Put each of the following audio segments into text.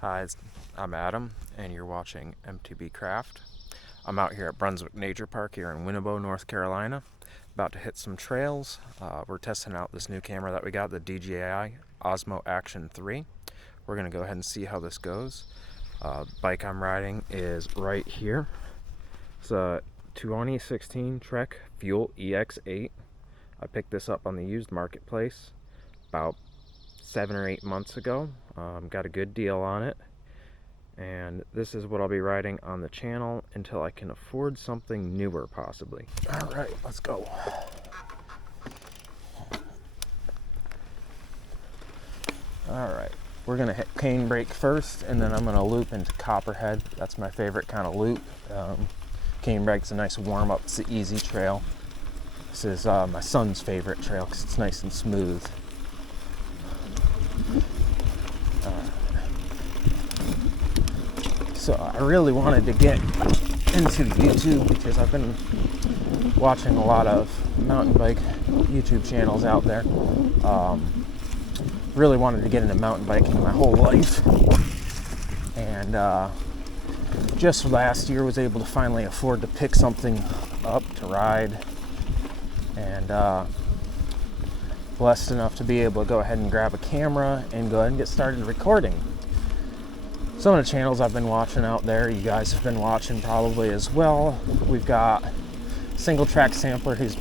Hi, I'm Adam, and you're watching MTB Craft. I'm out here at Brunswick Nature Park here in Winnebago, North Carolina, about to hit some trails. We're testing out this new camera that we got, the DJI Osmo Action 3. We're going to go ahead and see how this goes. Bike I'm riding is right here. It's a 2016 Trek Fuel EX8. I picked this up on the used marketplace about 7 or 8 months ago. Got a good deal on it, and this is what I'll be riding on the channel until I can afford something newer, possibly. All right, let's go. All right, we're gonna hit Canebrake first, and then I'm gonna loop into Copperhead. That's my favorite kind of loop. Canebrake's a nice warm-up. It's an easy trail. This is my son's favorite trail because it's nice and smooth. So I really wanted to get into YouTube because I've been watching a lot of mountain bike YouTube channels out there. Really wanted to get into mountain biking my whole life, and just last year was able to finally afford to pick something up to ride, and blessed enough to be able to go ahead and grab a camera and go ahead and get started recording. Some of the channels I've been watching out there, you guys have been watching probably as well. We've got Single Track Sampler, who's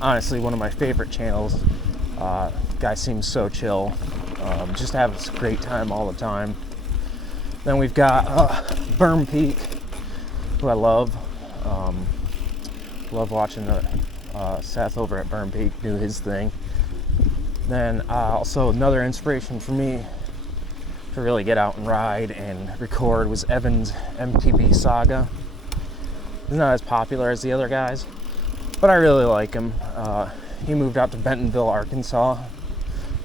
honestly one of my favorite channels. Guy seems so chill, just having a great time all the time. Then we've got Berm Peak, who I love. Love watching Seth over at Berm Peak do his thing. Then also another inspiration for me to really get out and ride and record was Evan's MTB Saga. He's not as popular as the other guys, but I really like him. He moved out to Bentonville, Arkansas,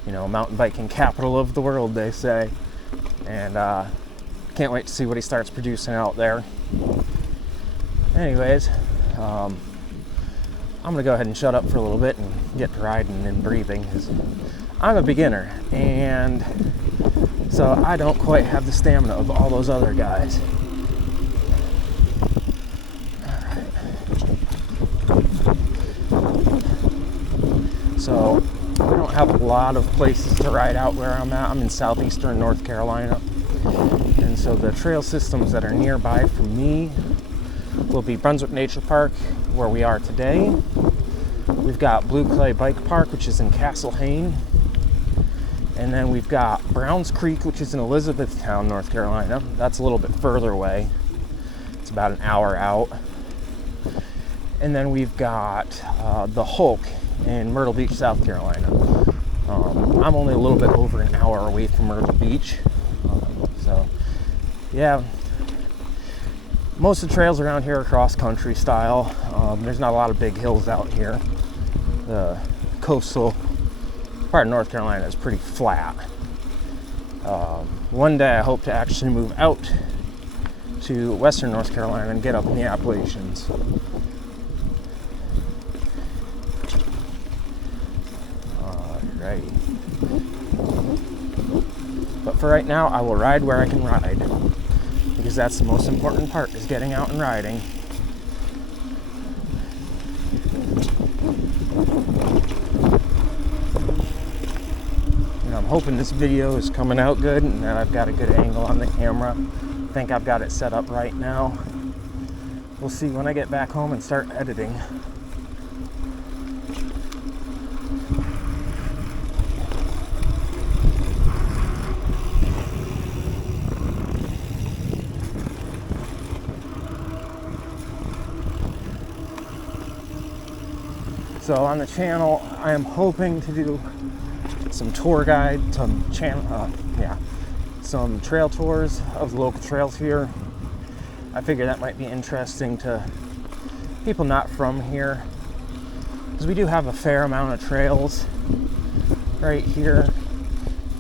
mountain biking capital of the world, they say, and can't wait to see what he starts producing out there. Anyways, I'm gonna go ahead and shut up for a little bit and get to riding and breathing, because I'm a beginner, and so I don't quite have the stamina of all those other guys. Alright. So I don't have a lot of places to ride out where I'm at. I'm in southeastern North Carolina. And so the trail systems that are nearby for me will be Brunswick Nature Park, where we are today. We've got Blue Clay Bike Park, which is in Castle Hayne. And then we've got Browns Creek, which is in Elizabethtown, North Carolina. That's a little bit further away. It's about an hour out. And then we've got the Hulk in Myrtle Beach, South Carolina. I'm only a little bit over an hour away from Myrtle Beach. So, yeah. Most of the trails around here are cross-country style. There's not a lot of big hills out here. The coastal part of North Carolina is pretty flat. One day I hope to actually move out to western North Carolina and get up in the Appalachians. Alrighty. But for right now, I will ride where I can ride, because that's the most important part, is getting out and riding. I'm hoping this video is coming out good and that I've got a good angle on the camera. I think I've got it set up right now. We'll see when I get back home and start editing. So on the channel, I am hoping to do some tour guide, some trail tours of the local trails here. I figure that might be interesting to people not from here, because we do have a fair amount of trails right here.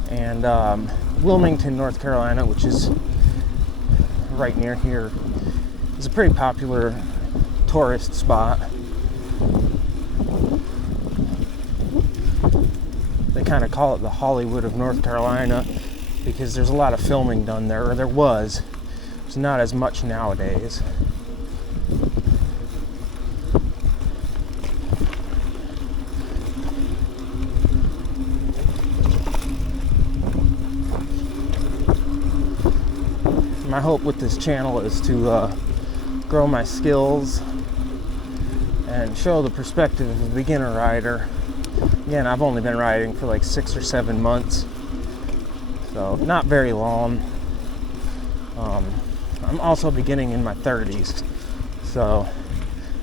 And Wilmington, North Carolina, which is right near here, is a pretty popular tourist spot. They kind of call it the Hollywood of North Carolina. because there's a lot of filming done there, or there was. There's not as much nowadays. My hope with this channel is to grow my skills and show the perspective of a beginner rider. Again, I've only been riding for like 6 or 7 months, so not very long. I'm also beginning in my 30s, so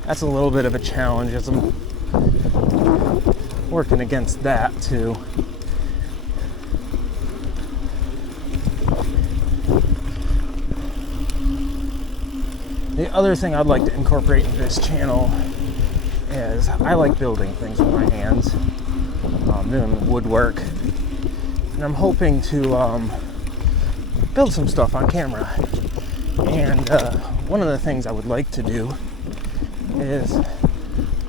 that's a little bit of a challenge as I'm working against that too. The other thing I'd like to incorporate into this channel is I like building things with my hands, doing woodwork, and I'm hoping to build some stuff on camera. And one of the things I would like to do is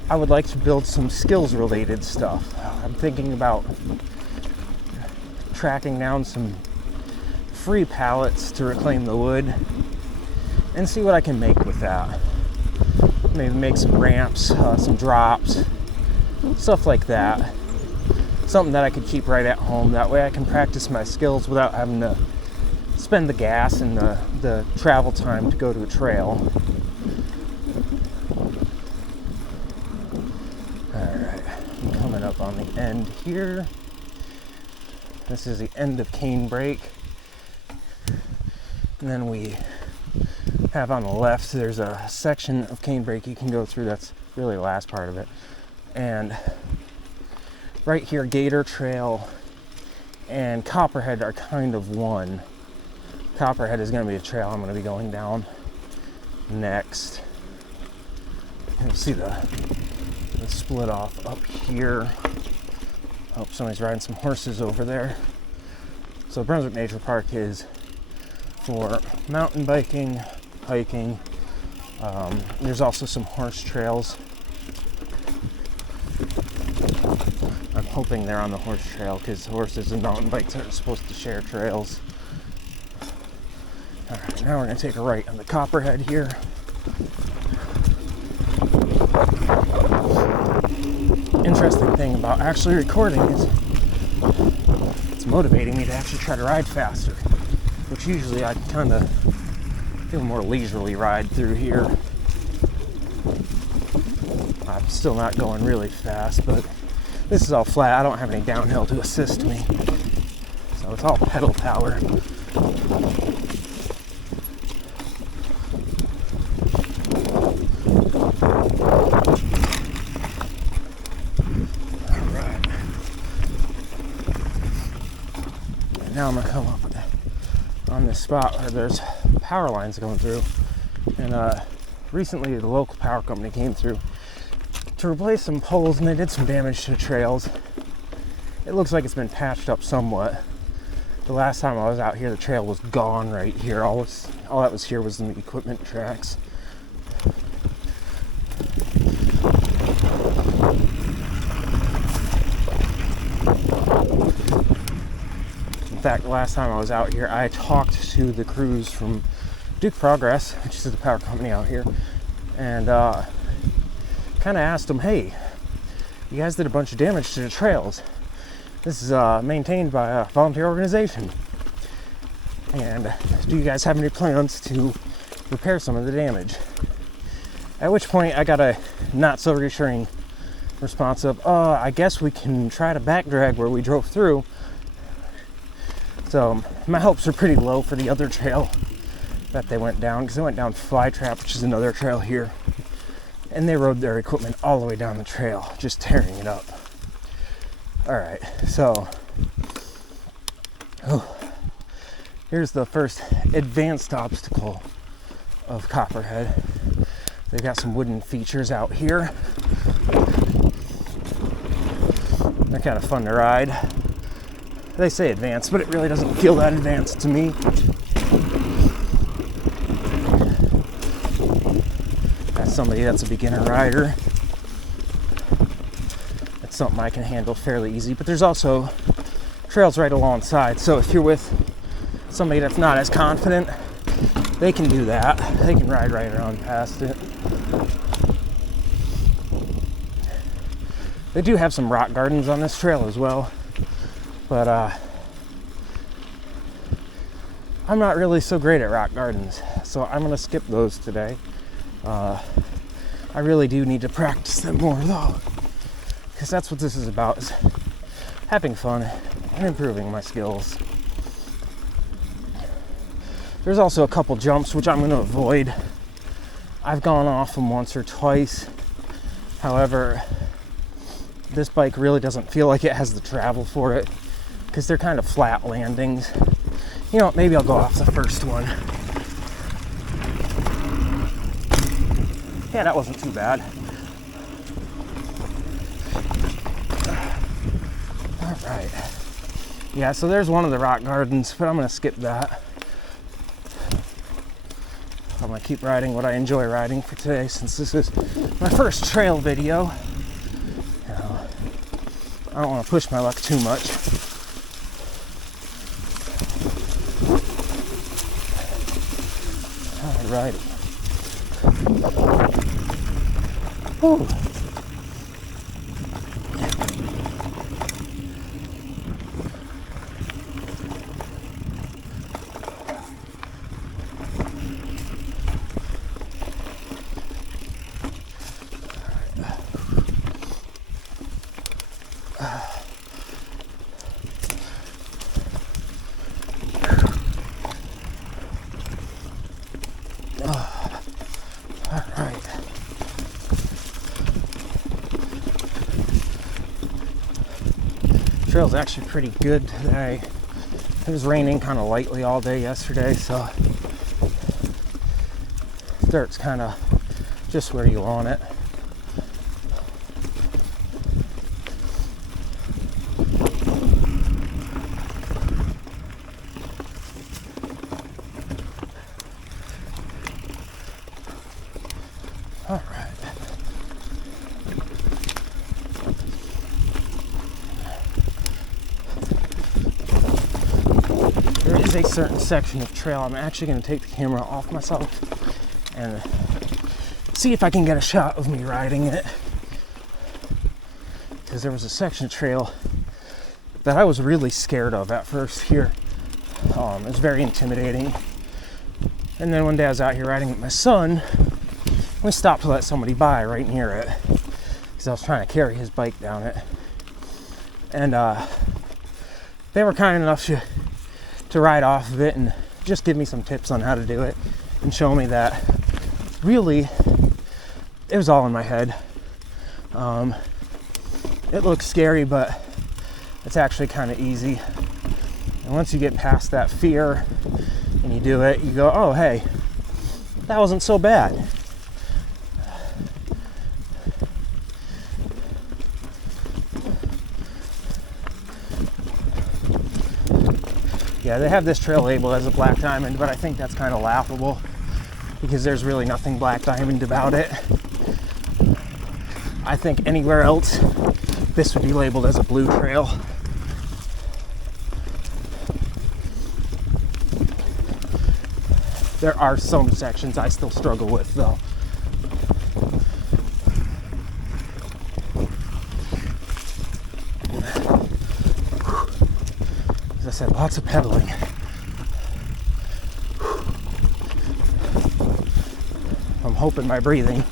I would like to build some skills related stuff. I'm thinking about tracking down some free pallets to reclaim the wood and see what I can make with that. Maybe make some ramps, some drops, stuff like that. Something that I could keep right at home. That way I can practice my skills without having to spend the gas and the travel time to go to a trail. Alright, coming up on the end here. This is the end of Canebrake. And then we have on the left, there's a section of Canebrake you can go through. That's really the last part of it. And right here, Gator Trail and Copperhead are kind of one. Copperhead is going to be a trail I'm going to be going down next. You'll see the split off up here. Oh, somebody's riding some horses over there. So Brunswick Nature Park is for mountain biking, hiking. There's also some horse trails. I'm hoping they're on the horse trail because horses and mountain bikes aren't supposed to share trails. Alright, now we're going to take a right on the Copperhead here. Interesting thing about actually recording is it's motivating me to actually try to ride faster, which usually I kind of feel more leisurely ride through here. I'm still not going really fast, but this is all flat. I don't have any downhill to assist me, so it's all pedal power. Alright. And now I'm going to come up on this spot where there's power lines going through, and recently the local power company came through to replace some poles, and they did some damage to the trails. It looks like it's been patched up somewhat. The last time I was out here, the trail was gone right here. All that was here was the equipment tracks. In fact, the last time I was out here, I talked to the crews from Duke Progress, which is the power company out here, and kind of asked them, hey, you guys did a bunch of damage to the trails. This is maintained by a volunteer organization. And do you guys have any plans to repair some of the damage? At which point I got a not so reassuring response of, I guess we can try to back drag where we drove through. So my hopes are pretty low for the other trail that they went down, because they went down Flytrap, which is another trail here, and they rode their equipment all the way down the trail, just tearing it up. Alright, so here's the first advanced obstacle of Copperhead. They've got some wooden features out here. They're kind of fun to ride. They say advanced, but it really doesn't feel that advanced to me. As somebody that's a beginner rider, something I can handle fairly easy, but there's also trails right alongside. So if you're with somebody that's not as confident, they can do that. They can ride right around past it. They do have some rock gardens on this trail as well, but I'm not really so great at rock gardens, so I'm going to skip those today. I really do need to practice them more though, because that's what this is about, is having fun and improving my skills. There's also a couple jumps which I'm going to avoid. I've gone off them once or twice. However, this bike really doesn't feel like it has the travel for it, because they're kind of flat landings. You know what, maybe I'll go off the first one. Yeah, that wasn't too bad. All right. Yeah, so there's one of the rock gardens, but I'm going to skip that. I'm going to keep riding what I enjoy riding for today, since this is my first trail video. I don't want to push my luck too much. Alrighty. Whew. Trail's actually pretty good today. It was raining kind of lightly all day yesterday, so dirt's kind of just where you want it. All right. There is a certain section of trail I'm actually going to take the camera off myself and see if I can get a shot of me riding it, because there was a section of trail that I was really scared of at first here. It was very intimidating, and then one day I was out here riding with my son. We stopped to let somebody by right near it because I was trying to carry his bike down it, and they were kind enough to ride off of it and just give me some tips on how to do it and show me that really it was all in my head. It looks scary, but it's actually kind of easy. And once you get past that fear and you do it, you go, oh, hey, that wasn't so bad. Yeah, they have this trail labeled as a black diamond, but I think that's kind of laughable because there's really nothing black diamond about it. I think anywhere else, this would be labeled as a blue trail. There are some sections I still struggle with, though. As I said, lots of pedaling. I'm hoping my breathing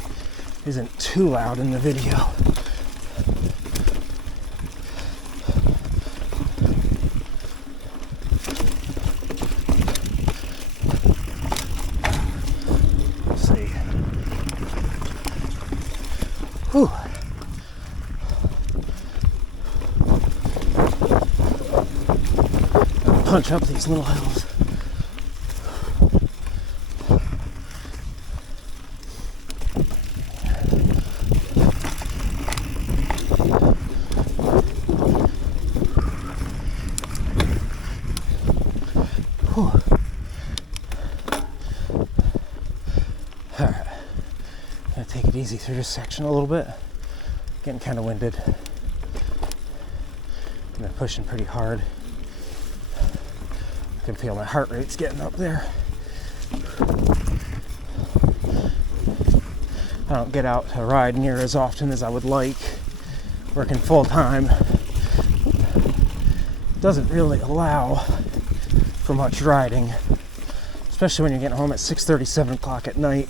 isn't too loud in the video. Let's see. Whew. Punch up these little hills. Alright, gonna take it easy through this section a little bit. Getting kind of winded. And they're pushing pretty hard. can feel my heart rate's getting up there. I don't get out to ride near as often as I would like. Working full time doesn't really allow for much riding, especially when you're getting home at 6:30, 7 o'clock at night.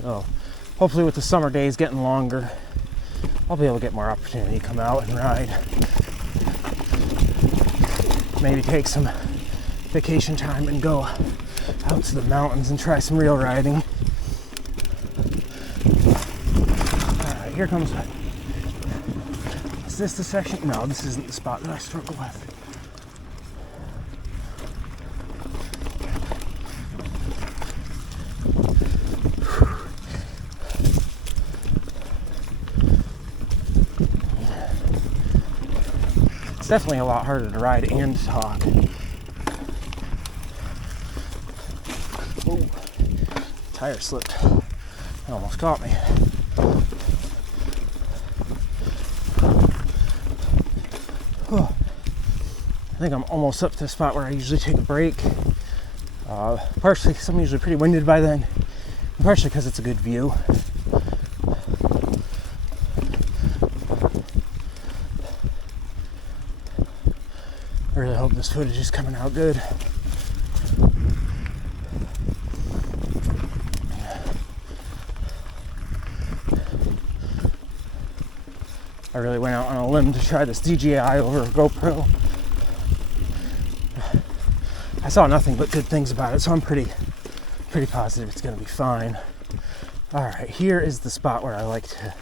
So hopefully with the summer days getting longer, I'll be able to get more opportunity to come out and ride. Maybe take some vacation time and go out to the mountains and try some real riding. Alright, here comes. Is this the section? No, this isn't the spot that I struggle with. It's definitely a lot harder to ride and talk. Ooh, tire slipped. It almost caught me. I think I'm almost up to the spot where I usually take a break. Partially because I'm usually pretty winded by then, and partially because it's a good view. I really hope this footage is coming out good. I really went out on a limb to try this DJI over a GoPro. I saw nothing but good things about it, so I'm pretty positive it's going to be fine. Alright, here is the spot where I like to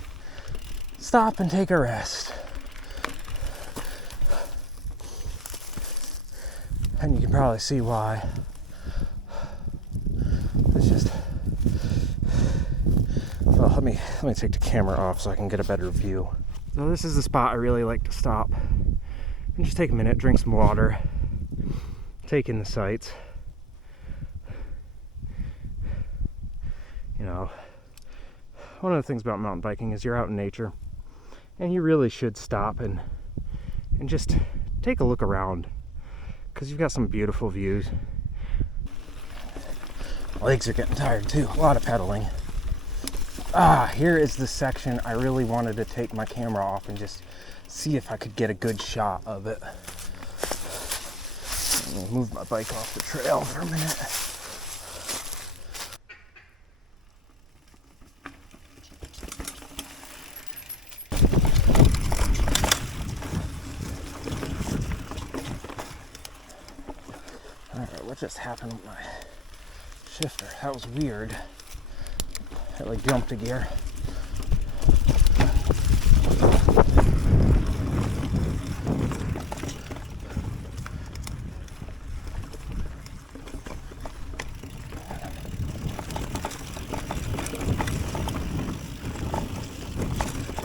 stop and take a rest. And you can probably see why. It's just... Well, let me take the camera off so I can get a better view. So this is the spot I really like to stop and just take a minute, drink some water, take in the sights. You know, one of the things about mountain biking is you're out in nature and you really should stop and just take a look around, because you've got some beautiful views. My legs are getting tired too, a lot of pedaling. Here is the section I really wanted to take my camera off and just see if I could get a good shot of it. Let me move my bike off the trail for a minute. Alright, what just happened with my shifter? That was weird. It like jumped a gear.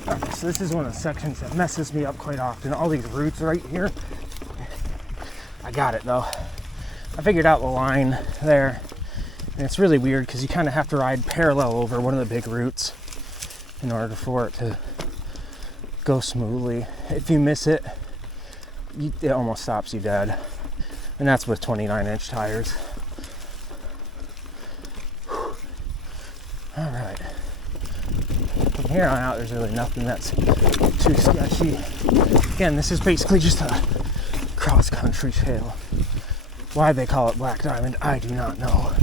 Alright, so this is one of the sections that messes me up quite often. All these roots right here. I got it though. I figured out the line there. And it's really weird because you kind of have to ride parallel over one of the big roots in order for it to go smoothly. If you miss it, it almost stops you dead. And that's with 29-inch tires. All right. From here on out, there's really nothing that's too sketchy. Again, this is basically just a cross-country trail. Why they call it Black Diamond, I do not know.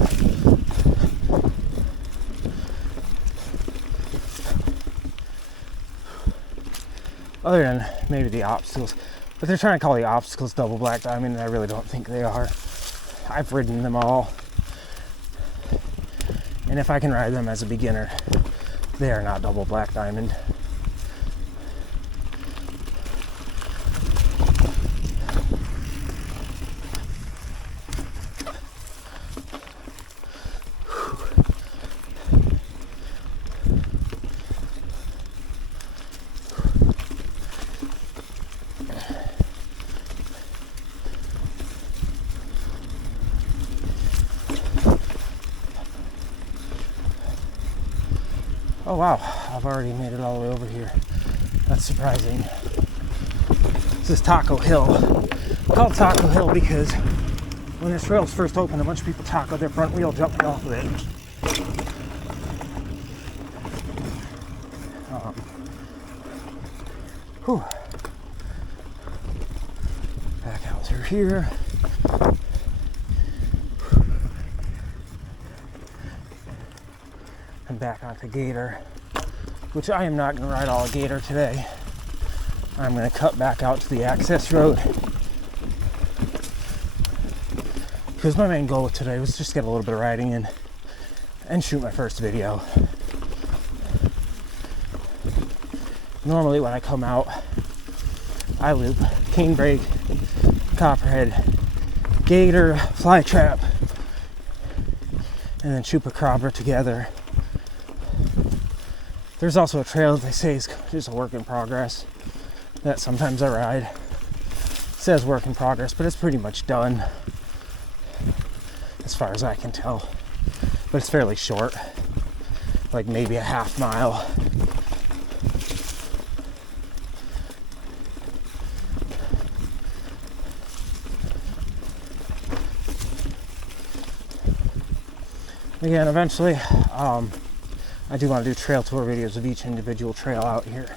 Other than maybe the obstacles. But they're trying to call the obstacles double Black Diamond, and I really don't think they are. I've ridden them all. And if I can ride them as a beginner, they are not double Black Diamond. Oh wow, I've already made it all the way over here. That's surprising. This is Taco Hill. Called Taco Hill because when this trail was first opened, a bunch of people tacoed their front wheel jumping off of it. Back out through here. And back onto Gator, which I am not going to ride all of Gator today. I'm going to cut back out to the access road because my main goal today was just get a little bit of riding in and shoot my first video. Normally when I come out, I loop Canebrake, Copperhead, Gator, Flytrap, and then Chupacabra together. There's also a trail that they say is just a work in progress that sometimes I ride. It says work in progress, but it's pretty much done as far as I can tell. But it's fairly short, like maybe a half mile. Again, eventually, I do want to do trail tour videos of each individual trail out here.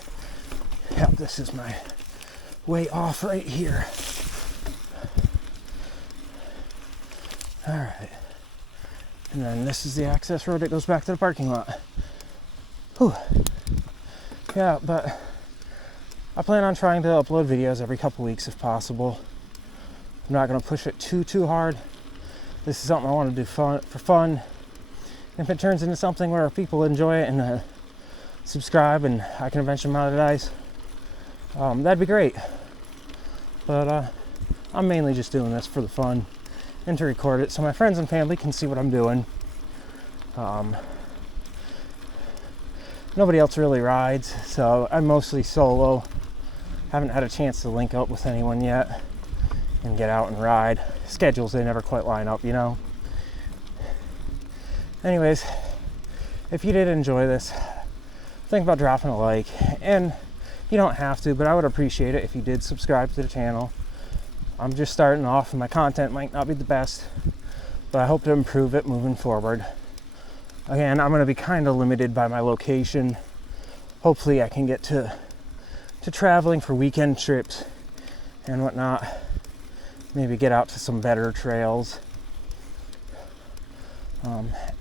Yep, this is my way off right here. All right. And then this is the access road that goes back to the parking lot. Whew. Yeah, but I plan on trying to upload videos every couple weeks if possible. I'm not going to push it too hard. This is something I want to do for fun. If it turns into something where people enjoy it and subscribe and I can eventually monetize, that'd be great. But I'm mainly just doing this for the fun and to record it so my friends and family can see what I'm doing. Nobody else really rides, so I'm mostly solo. Haven't had a chance to link up with anyone yet and get out and ride. Schedules, they never quite line up, you know. Anyways, if you did enjoy this, think about dropping a like, and you don't have to, but I would appreciate it if you did subscribe to the channel. I'm just starting off and my content might not be the best, but I hope to improve it moving forward. Again, I'm going to be kind of limited by my location. Hopefully I can get to traveling for weekend trips and whatnot. Maybe get out to some better trails.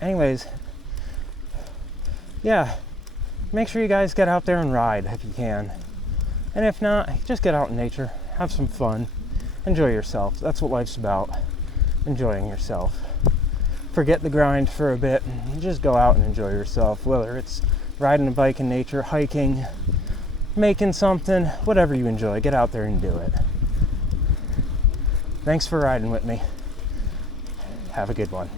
Anyways, yeah, make sure you guys get out there and ride if you can. And if not, just get out in nature, have some fun, enjoy yourself. That's what life's about, enjoying yourself. Forget the grind for a bit and just go out and enjoy yourself, whether it's riding a bike in nature, hiking, making something, whatever you enjoy, get out there and do it. Thanks for riding with me. Have a good one.